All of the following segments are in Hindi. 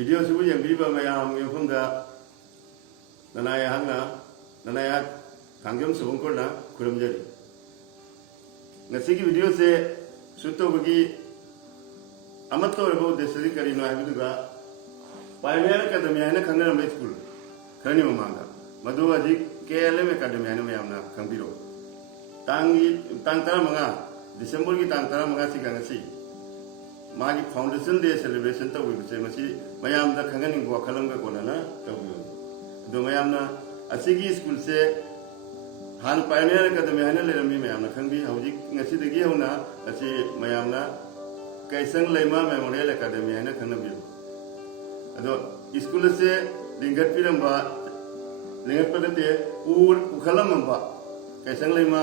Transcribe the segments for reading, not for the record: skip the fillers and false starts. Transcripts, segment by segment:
वीडियो से भी यंगी ma'am यूफम ननाया ननाया कांगम सुबंकोना खुरमजरी ngasi ki video se shoot tawbagi amatto rebo desari karino habiduga pioneer academy haina khangna school khani mamanga madu aji KLM academy haina mayamna khangbiro tang tara manga December ki tang tara manga si ngasi magi foundation day celebration tawi bise masi mayam da khanganing bo khalam ga kona na tawi do mayamna asigi school se Han pioneer academy hana lerami mayamna khangbi hauji ngasi dagi hauna asi mayamna kaisang leima memorial academy hana khangbi ado school se lingat piramba lingat padate ur ukhalam amba kaisang leima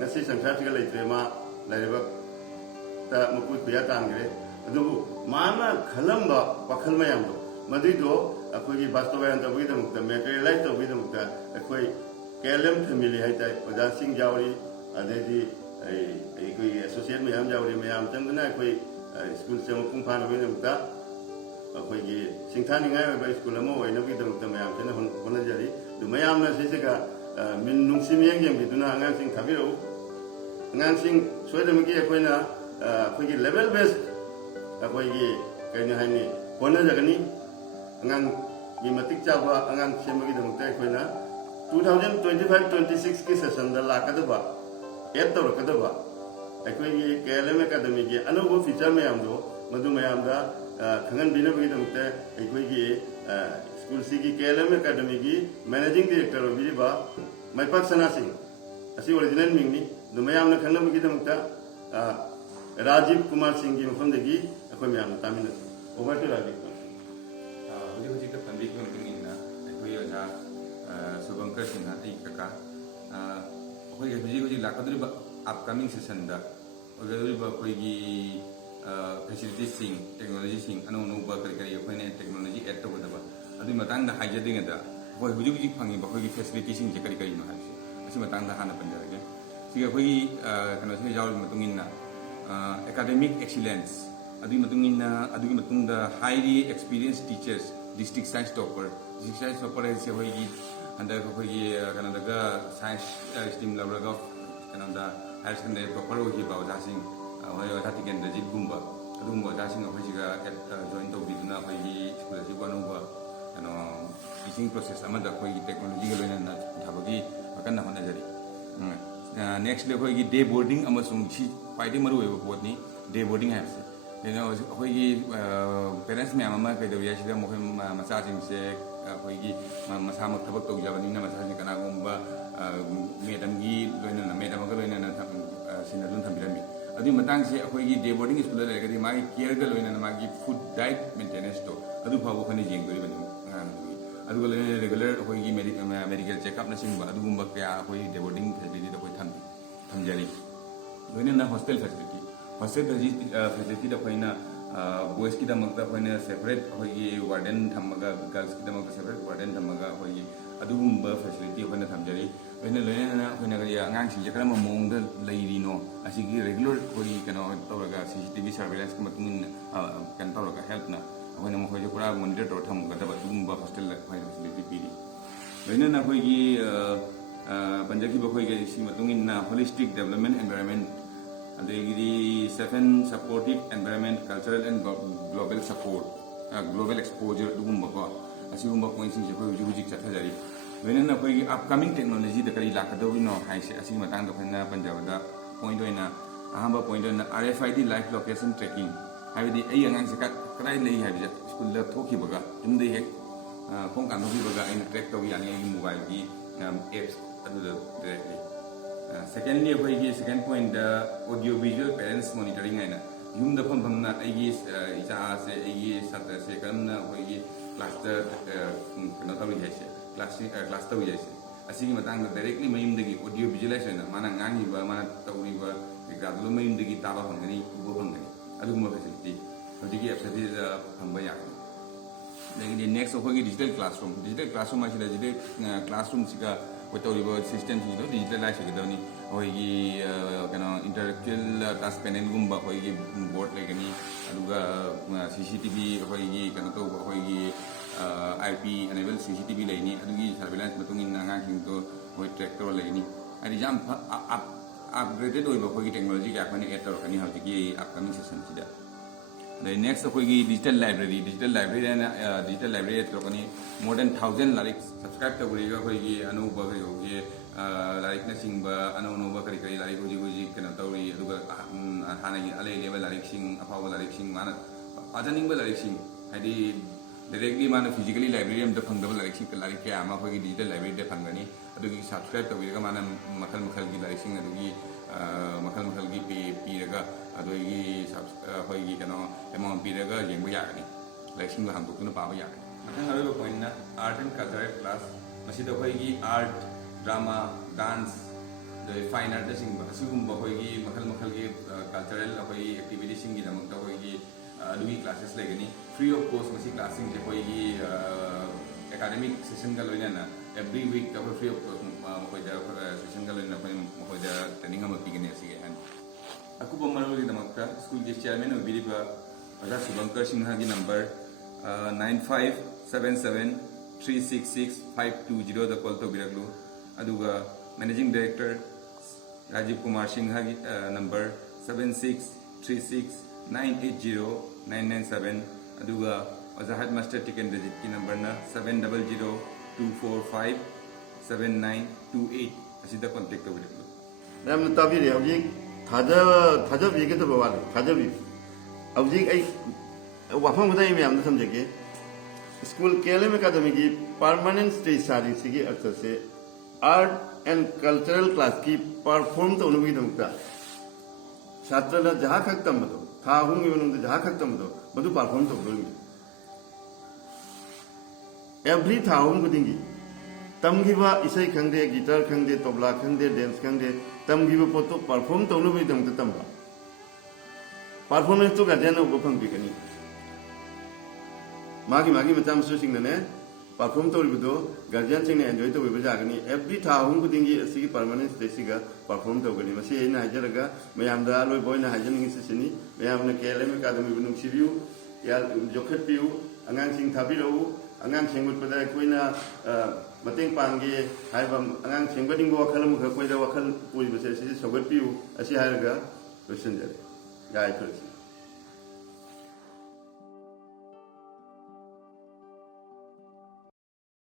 ngasi sangsa tiga leitrema laiba ta mukui kuya tangre ado mana khalamba pakhal mayamdo madido akoi bastawayan tawi damukta materialize tawi damukta akoi KLM family hai tai oda sing jawri adedi koi associate mayam jawri mayam changna koi school se mukung phan hobe namta koi gi singthani ngai ba school amo oi nabi damta mayam chena hona jari du mayam na se ga min nungsim yang yang biduna angang sing thabiro angang sing soidam gi koi na koi gi level based koi gi kai na hani hona jagani angang gi matik chawa angang semagi damta koi na 2025-26 की सेशन द लाकदबा एड तौरकदबा अखोई KLM academy की अनोब फीचर मैम दो मधु मैम दा खंगन बिनबगी दमते अखोई स्कूल सी की KLM academy की मैनेजिंग डायरेक्टर ओबिबा मैपाक सना सिंह असि ओरिजिनल मिंगनी दो मैम न खंगनबगी दमता राजीव कुमार सिंह की मफमदगी अखोई मैम तामिन ओवर टू राजीव हुजी त फंदी की मिंगना अखोई ओजा Subangkar Sinha Kaka Huji Lakadriba upcoming session da Ogariba Kogi facilities sing, technology sing, and no Bakari technology at the whatever. Adimatang the hijading at the Huji Pangi Bakogi facilities in Jakarika, Asimatang the Hana Panjara. Sigahui can say Jal Matungina academic excellence. Adimatungina, Adimatung the highly experienced teachers, district science topper. District science topper is a and the Canada science stream level of Canada higher secondary proper with about Jassing, Tatigan, the Jibumba, Dumba, Jassing of Hijiga at joint of Biduna, school as one over teaching process, Amanda technology and Tabagi, Akana Honazari. Next level, day boarding, Amasum, fighting Maru, Botany, day boarding has. You know, parents, my mamma, the Yashida Mohim massaging say. Hoigi Masama Tabak Javanina Masani Kanagumba, Medamgi, Medamaga, Sinadun Tamilami. Adi Matangsi, Hoigi, day boarding school, like my Kiergal and Magi food diet maintenance store. Adu Pavokani Jingo, Adu regular Hoigi medical checkup, Nasim, Adumba, Hoi, day boarding facility of Tamjari. When in the hostel facility, hostel facility of Hoina. Boys की दमकता होने separate होगी warden थमगा girls की दमकता separate warden थमगा होगी अदुम ब facility होने थमजरी होने लोने ना होने का ये अंगांग सी जगह में मोंग द लईरी नो ऐसी की regular होगी कनो तोरगा CCTV surveillance के मतुन कन तोरगा help ना होने में होगी पूरा monitor तो थमगा तब अदुम ब hostel होने facility पीरी होने ना होगी पंजाबी ब होगी इसी मतुन ना holistic development environment the 7 supportive environment, cultural and global support, global exposure to Gumbaka, as you points in Japan. When an upcoming technology, the Kari Lakadovino, as you Matanga Panjavada, point in a Ahamba point on RFID live location tracking. Have the A young Ansakat, Kraili have school of Tokibaga, in the Hong Kong in track of Yang mobile apps directly. Secondly, second point, audio visual parents monitoring. Yum the Pump is Sata second cluster cluster village. A single matanga directly maim the audio visualization, Manangangi, Mana Tauriva, the Gadlumim, the Gitava Hungary, Hungary, Aduma facility, particularly is a Pambaya. The next of digital classroom. Digital classroom, I classroom with our systems, digitalized, or interactive task panel गुम्बा अखोई बोर्ड लेगनी अदुगा CCTV अखोई कनो तो अखोई IP एनेबल CCTV लेनी अदुगी सर्वेलेंस मतुंग इन अंगांग सिंग तो अखोई ट्रैक तौर लेनी अदि जाम अपग्रेडेड ओइबा अखोई टेक्नोलॉजी का अखोई एड तौरकनी हौजिकी अपकमिंग सेशन सिदा नेक्स्ट अखोई डिजिटल लाइब्रेरी तौरकनी मोर देन 1000 लाइक सब्सक्राइब तौरीगा अखोई अनौबा होगी लाइक सिंह अनौब कई लाइक हूँ कहो तौरी हाँ अले लेब लाइक अफाव लाइक माना पाजनिंग लाइक है डायरेक्टली माना फिजिकली लाइब्रेरी फंगब लाइक क्या अखोई डिजिटल लाइब्रेरी फंगनी सब्सक्राइब तौर माना मखल मखल की लाइक मखल मखल की पीरगा अखोई कहो एमाउंट पीरगा येंब यागनी लाइक हांगदोक्तुना पाबा यागनी मथंग point art and cultural class अखोई art drama dance fine art अखोई मखल मखल की कल्चरल अखोई एक्टिविटी क्लासेस लेगनी फ्री ऑफ कॉस्ट क्लास अखोई एकेडमिक सेशन का लोना every week free of cost session का लोना ट्रेनिंग पीगनी अकुब मरुदमक्ता स्कूल की चेयरमैन ओजा शुभंकर सिंह की नंबर 9577366520 कॉल तौरगलू अदुगा मैनेजिंग डायरेक्टर राजीव कुमार सिंह की नंबर 7636980997 अदुगा ओजा हेड मास्टर टिकन रजित की नंबर 7002457928 असिदा कांटेक्ट तौरगलू मैम ताबीरे हौजिक थाजबीगदब वाले थाजबी हौजिक वाफम खदाई मैम समझे स्कूल KLM एकेडमी की परमानेंट स्टे सारी सिगी अक्सर से आर्ट एंड कल्चरल क्लास की परफॉर्म तौनबीदमक्ता छात्रना जहाँ खक तंबदो था अहुमगी मनुंगदा जहाँ खक तंबदो मधु परफॉर्म तौदोनी एवरी था अहुम खुदिंगी तमगिबा इसै खंगदे गिटार खंगदे तबला खंगदे डांस खंगदे तमगिबा पोतो परफॉर्म तौनबीदमक्ता तंबा परफॉर्मेंस तो गार्जियन उबो फंगबिगनी मागी मचा मसुसिंगने परफॉर्म तौरीबदो गार्जियन सिंह एंजॉय तौरीब जागनी एवरी था अहुम खुदिंगी असिगी परमानेंट स्टेसिगा परफॉर्म तौगनी मसी एना हाजरगा मयामदा लोय बोयना हाजनिंग सिसिनी मयामना KLM एकेडमी बु नुंसिबियु या जोखटपियु अंगांग सिंह थाबिरौ अंगांग सेंगुटपदा कोइना मतेंग पांगे हाइबम अंगांग सेंगबदिंग वखलम खकोइदा वखल पुइबसे सि सगटपियु असि हायरगा लोसनजरे गाय